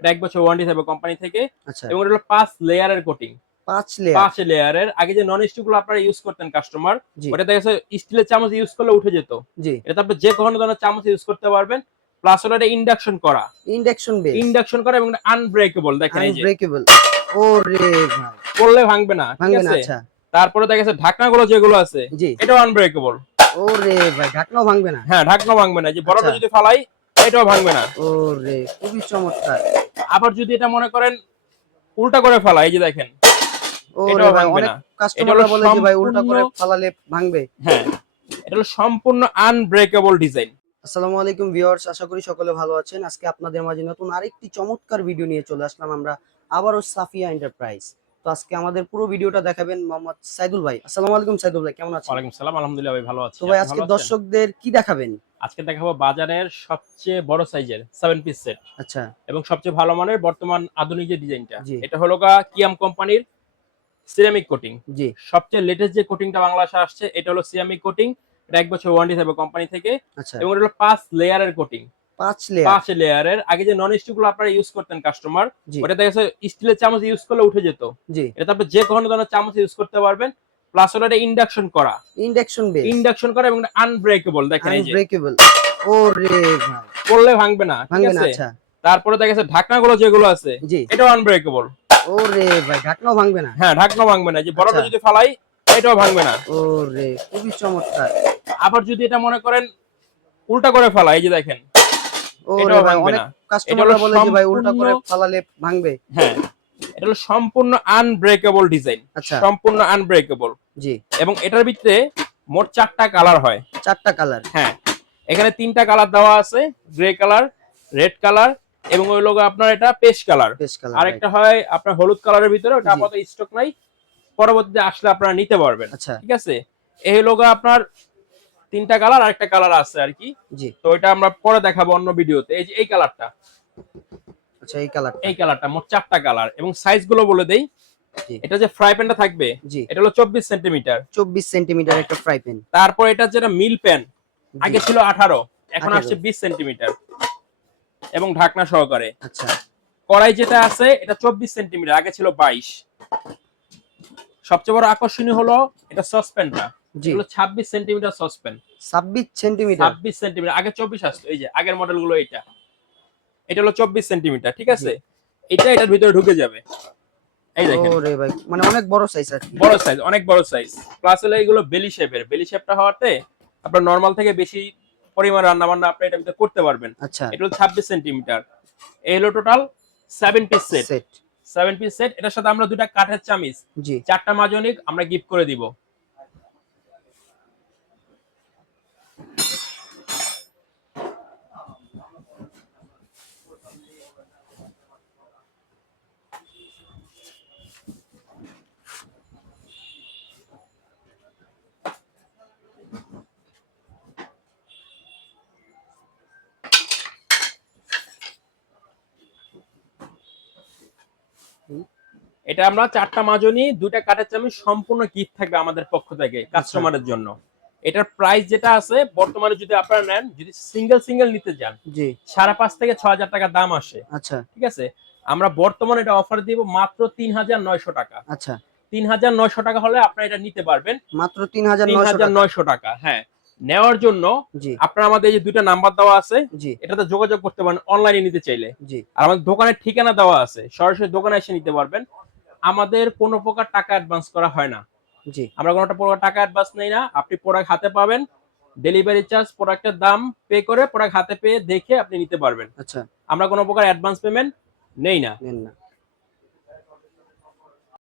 এটা 1 বছর ওয়ারেন্টি থাকবে কোম্পানি থেকে। আচ্ছা, এবং এটা হলো 5 লেয়ারের কোটিং। 5 লেয়ার। 5 লেয়ারের। আগে যে নন স্টিক গুলো আপনারা ইউজ করতেন কাস্টমার, জি, ওটা দেখা যাচ্ছে স্টিলের চামচ ইউজ করলে উঠে যেত। জি। এটা আপনি যে কোনো ধরনের চামচ ইউজ করতে পারবেন। প্লাস হলো এটা ইন্ডাকশন করা। Induction base. ইন্ডাকশন করা এবং আনব্রেকেবল, দেখেন এই যে আনব্রেকেবল। ওরে ভাই! পড়লে ভাঙবে না, ঠিক ভাঙবে না, আছে। আচ্ছা। তারপরে দেখা যাচ্ছে ঢাকনাগুলো যেগুলো আছে, জি। এটাও আনব্রেকেবল। ওরে ভাই! ঢাকনাও ভাঙবে না? হ্যাঁ, ঢাকনা ভাঙবে না। যে আচ্ছা। বড়টা যদি ফালাই, এটাও ভাঙবে না। ওরে! খুবই চমৎকার। আবার যদি এটা মনে করেন উল্টা করে ফালাই, এই যে দেখেন, ওরে এটাও ভাই! ভাঙবে অনেক না। এটা হলো কাস্টমাররা বলে যে ভাই উল্টা সম্পূর্ণ, করে ফালালে ভাঙবে। হ্যাঁ, এটা হলো সম্পূর্ণ আনব্রেকেবল ডিজাইন। আসসালামু আলাইকুম ভিউয়ার্স, আশা করি সকলে ভালো আছেন। আজকে আপনাদের মাঝে নতুন আরেকটি চমৎকার ভিডিও নিয়ে চলে আসলাম আমরা আবারও সাফিয়া এন্টারপ্রাইজ। তো আজকে আমাদের পুরো ভিডিওটা দেখাবেন মোহাম্মদ সাইদুল ভাই। আসসালামু আলাইকুম সাইদুল ভাই, কেমন আছেন? ওয়ালাইকুম সালাম, আলহামদুলিল্লাহ ভাই, ভালো আছি। তো ভাই আপনি আজকে ভালো আছেন? দর্শকদের কি দেখাবেন? আজকে দেখাবো বাজারের সবচেয়ে বড় সাইজের 7 পিস সেট আচ্ছা, এবং সবচেয়ে ভালো মানের বর্তমান আধুনিক যে ডিজাইনটা। জি, এটা হলো কিয়াম কোম্পানির সিরামিক কোটিং। জি, সবচেয়ে লেটেস্ট যে কোটিংটা বাংলাদেশে আসছে, এটা হলো সিরামিক কোটিং। এটা 1 বছর ওয়ারেন্টি থাকবে কোম্পানি থেকে। আচ্ছা। এবং এটা হলো 5 লেয়ারের কোটিং। 5 লেয়ার। 5 লেয়ারের। আগে যে নন স্টিক গুলো আপনারা ইউজ করতেন কাস্টমার, জি, ওটা দেখা যাচ্ছে স্টিলের চামচ ইউজ করলে উঠে যেত। জি। এটা আপনি যে কোনো ধরনের চামচ ইউজ করতে পারবেন। প্লাস হলো এটা ইন্ডাকশন করা। Induction base. ইন্ডাকশন করা এবং আনব্রেকেবল, দেখেন এই যে আনব্রেকেবল। ওরে ভাই! পড়লে ভাঙবে না, ঠিক ভাঙবে না, আছে। আচ্ছা। তারপরে দেখা যাচ্ছে ঢাকনাগুলো যেগুলো আছে, জি। এটাও আনব্রেকেবল। ওরে ভাই! ঢাকনাও ভাঙবে না? হ্যাঁ, ঢাকনা ভাঙবে না। যে আচ্ছা। বড়টা যদি ফালাই, এটাও ভাঙবে না। ওরে! খুবই চমৎকার। আবার যদি এটা মনে করেন উল্টা করে ফালাই, এই যে দেখেন, ওরে এটাও ভাই! ভাঙবে অনেক না। এটা হলো কাস্টমাররা বলে যে ভাই উল্টা সম্পূর্ণ, করে ফালালে ভাঙবে। হ্যাঁ, এটা হলো সম্পূর্ণ আনব্রেকেবল ডিজাইন। আচ্ছা, সম্পূর্ণ আনব্রেকেবল। জি। এবং এটার ভিতরে মোট 4টা কালার হয়। 4 টা কালার। হ্যাঁ, এখানে 3টা কালার দেওয়া আছে, গ্রে কালার, রেড কালার এবং ওই লোগো আপনার এটা paste colour. Paste colour, right. আরেকটা হয় আপনার হলুদ কালারের ভিতরে, ওটা জি। আপাতত স্টক নাই, পরবর্তীতে আসলে আপনারা নিতে পারবেন। আচ্ছা, ঠিক আছে। এই লোগো আপনার 3টা কালার, আরেকটা কালার আছে আর কি। জি। তো এটা আমরা পরে দেখাবো অন্য ভিডিওতে। এই যে এই কালারটা, আচ্ছা, এই কালারটা। এই কালারটা মোট 4টা কালার। এবং সাইজ গুলো বলে দেই। জি, এটা যে ফ্রাই প্যানটা থাকবে, জি। এটা হলো 24 সেন্টিমিটার। 24 সেন্টিমিটার একটা ফ্রাই প্যান। তারপর এটা যেটা মিল প্যান, জি। আগে ছিল 18, এখন 18। আসছে 20 সেন্টিমিটার এবং ঢাকনা সহকারে। আচ্ছা, কড়াই যেটা আছে, এটা 24 সেন্টিমিটার, আগে ছিল 22। সবচেয়ে বড় আকর্ষণীয় হলো এটা সসপ্যানটা। জি। এটা হলো 26 সেন্টিমিটার সসপ্যান। 26 সেন্টিমিটার। 26 সেন্টিমিটার, আগে 24 আসতো। এই যে আগের মডেল গুলো, এটা এটা হলো 24 সেন্টিমিটার, ঠিক জি। আছে। এটা এটার ভিতরে ঢুকে যাবে, এই দেখেন। ওরে ভাই! মানে অনেক বড় সাইজ আর কি। বড় সাইজ, অনেক বড় সাইজ। প্লাস হলো এগুলো বেলি শেপের। বেলি শেপটা হওয়াতে আপনার নরমাল থেকে বেশি পরিমাণ রান্না বান্না আপনি এটা ভিতরে করতে পারবেন। আচ্ছা, এটা হলো 26 সেন্টিমিটার। এই হলো total 7 piece set. Set. 7 piece set. এটার সাথে আমরা 2টা কাঠের চামিচ, জি। 4টা মাজনিক আমরা গিফট করে দিব। এটা আমরা 4টা মাজনি, 2টা কাঠের চামচ সম্পূর্ণ গিফট থাকবে আমাদের পক্ষ থেকে কাস্টমারের জন্য। এটার প্রাইস যেটা আছে বর্তমানে, যদি আপনারা নেন, যদি সিঙ্গেল সিঙ্গেল নিতে যান, জি। 5.5 থেকে 6,000 টাকা দাম আসে। আচ্ছা, ঠিক আছে। আমরা বর্তমানে এটা অফার দিব মাত্র 3,900 টাকা। আচ্ছা। 3,900 টাকা হলে আপনারা এটা নিতে পারবেন। মাত্র ৩৯০০ টাকা। 3,900 টাকা, হ্যাঁ। নেওয়ার জন্য জি, আপনারা আমাদের এই যে 2টা নাম্বার দেওয়া আছে, জি, এটাতে যোগাযোগ করতে পারেন অনলাইনে নিতে চাইলে। জি, আর আমাদের দোকানের ঠিকানা দেওয়া আছে, সরাসরি দোকানে এসে নিতে পারবেন। আমাদের কোনো প্রকার টাকা অ্যাডভান্স করা হয় না। জি। আমরা কোনো প্রকার টাকা অ্যাডভান্স নেই না। আপনি প্রোডাক্ট হাতে পাবেন, ডেলিভারি চার্জ, প্রোডাক্টের দাম পে করে প্রোডাক্ট হাতে পেয়ে দেখে আপনি নিতে পারবেন। আচ্ছা, আমরা কোনো প্রকার অ্যাডভান্স পেমেন্ট নেই না। নেন না।